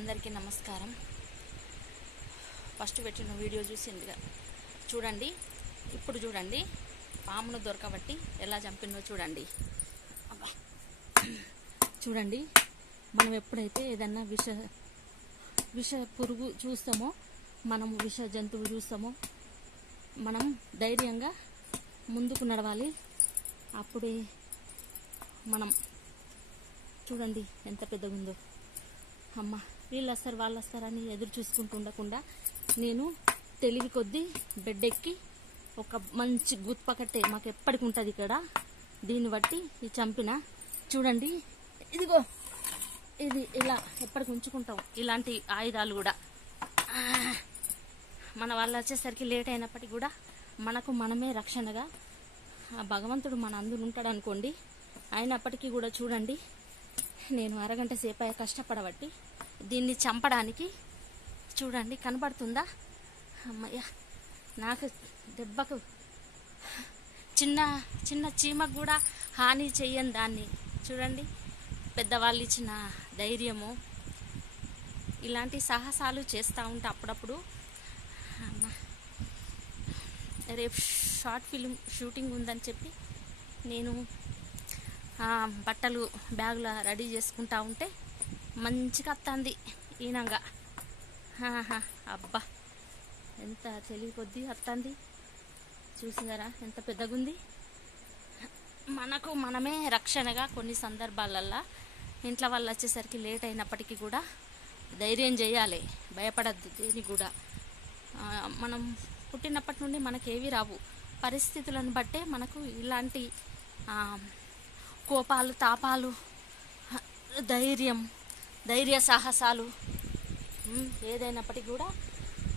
అందరికీ నమస్కారం. ఫస్ట్ పెట్టిన వీడియో చూసిందిగా చూడండి. ఇప్పుడు చూడండి, పామును దొరకబట్టి ఎలా చంపిందో చూడండి. చూడండి, మనం ఎప్పుడైతే ఏదన్నా విష పురుగు చూస్తామో, మనం విష జంతువు చూస్తామో, మనం ధైర్యంగా ముందుకు నడవాలి. అప్పుడే మనం చూడండి ఎంత పెద్దగా ఉందో. అమ్మ, వీళ్ళు వస్తారు వాళ్ళు వస్తారని ఎదురు చూసుకుంటూ ఉండకుండా నేను తెలివి కొద్దీ బెడ్ ఎక్కి ఒక మంచి గుత్పకట్టే మాకు ఎప్పటికి ఉంటుంది ఇక్కడ, దీన్ని బట్టి ఇది చంపిన. చూడండి, ఇదిగో ఇది ఇలా ఎప్పటికి ఉంచుకుంటాం. ఇలాంటి ఆయుధాలు కూడా మన వాళ్ళు వచ్చేసరికి లేట్ అయినప్పటికీ కూడా మనకు మనమే రక్షణగా భగవంతుడు మన అందరూ ఉంటాడు అనుకోండి. అయినప్పటికీ కూడా చూడండి, నేను అరగంట సేపు కష్టపడబట్టి దీన్ని చంపడానికి చూడండి కనబడుతుందా. అమ్మయ్య, నాకు దెబ్బకు చిన్న చిన్న చీమకు కూడా హాని చెయ్యని దాన్ని చూడండి. పెద్దవాళ్ళు ఇచ్చిన ధైర్యము. ఇలాంటి సాహసాలు చేస్తూ ఉంటా అప్పుడప్పుడు. రేపు షార్ట్ ఫిల్మ్ షూటింగ్ ఉందని చెప్పి నేను బట్టలు బ్యాగులో రెడీ చేసుకుంటా ఉంటే మంచిగా వస్తుంది ఈనంగా. అబ్బా, ఎంత తెలివి కొద్దీ వస్తుంది చూసినారా, ఎంత పెద్దగుంది. మనకు మనమే రక్షణగా కొన్ని సందర్భాలల్లో ఇంట్లో వాళ్ళు వచ్చేసరికి లేట్ అయినప్పటికీ కూడా ధైర్యం చేయాలి, భయపడద్దు దేని కూడా. మనం పుట్టినప్పటి నుండి మనకేవి రావు, పరిస్థితులను బట్టే మనకు ఇలాంటి కోపాలు, తాపాలు, ధైర్య సాహసాలు ఏదైనప్పటికీ కూడా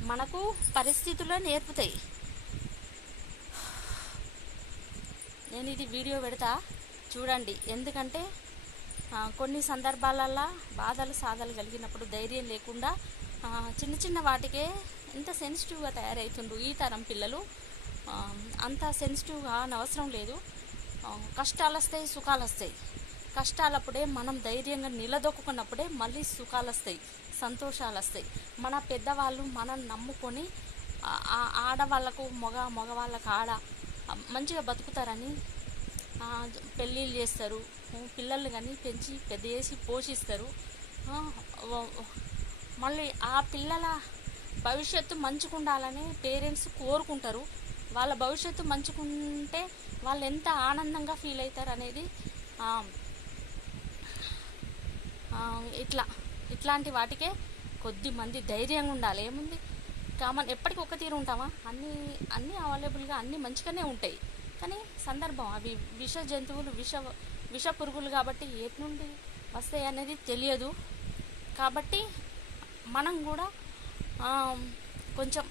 మనకు పరిస్థితుల్లో నేర్పుతాయి. నేను ఇది వీడియో పెడతా చూడండి, ఎందుకంటే కొన్ని సందర్భాలల్లో బాధలు సాధలు కలిగినప్పుడు ధైర్యం లేకుండా చిన్న చిన్న వాటికే ఎంత సెన్సిటివ్గా తయారవుతుండ్రు ఈ తరం పిల్లలు. అంత సెన్సిటివ్గా అవసరం లేదు. కష్టాలు వస్తాయి, సుఖాలు వస్తాయి. కష్టాలప్పుడే మనం ధైర్యంగా నిలదొక్కున్నప్పుడే మళ్ళీ సుఖాలు వస్తాయి, సంతోషాలు వస్తాయి. మన పెద్దవాళ్ళు మనం నమ్ముకొని ఆడవాళ్ళకు మగవాళ్ళకు మంచిగా బతుకుతారని పెళ్ళిళ్ళు చేస్తారు, పిల్లల్ని కానీ పెంచి పెద్ద చేసి పోషిస్తారు. మళ్ళీ ఆ పిల్లల భవిష్యత్తు మంచిగుండాలని పేరెంట్స్ కోరుకుంటారు. వాళ్ళ భవిష్యత్తు మంచిగుంటే వాళ్ళు ఎంత ఆనందంగా ఫీల్ అవుతారు అనేది ఇట్లాంటి వాటికే కొద్ది మంది ధైర్యంగా ఉండాలి. ఏముంది, కామన్ ఎప్పటికీ ఒక తీరు ఉంటామా? అన్నీ అవైలబుల్గా అన్నీ మంచిగానే ఉంటాయి. కానీ సందర్భం, అవి విష జంతువులు, విష పురుగులు కాబట్టి ఎటు నుండి వస్తాయి అనేది తెలియదు. కాబట్టి మనం కూడా కొంచెం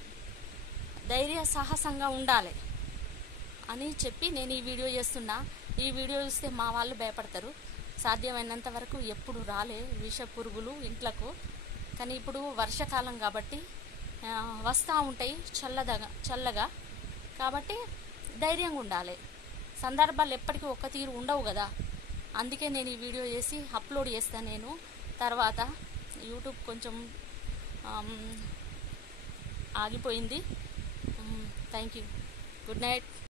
ధైర్య సాహసంగా ఉండాలి అని చెప్పి నేను ఈ వీడియో చేస్తున్నా. ఈ వీడియో చూస్తే మా వాళ్ళు భయపడతారు. సాధ్యమైనంత వరకు ఎప్పుడు రాలే విష పురుగులు ఇంట్లకు. కానీ ఇప్పుడు వర్షాకాలం కాబట్టి వస్తూ ఉంటాయి చల్లగా. కాబట్టి ధైర్యంగా ఉండాలి. సందర్భాలు ఎప్పటికీ ఒక్క తీరు ఉండవు కదా. అందుకే నేను ఈ వీడియో చేసి అప్లోడ్ చేస్తాను. నేను తర్వాత యూట్యూబ్ కొంచెం ఆగిపోయింది. Thank you. Good night.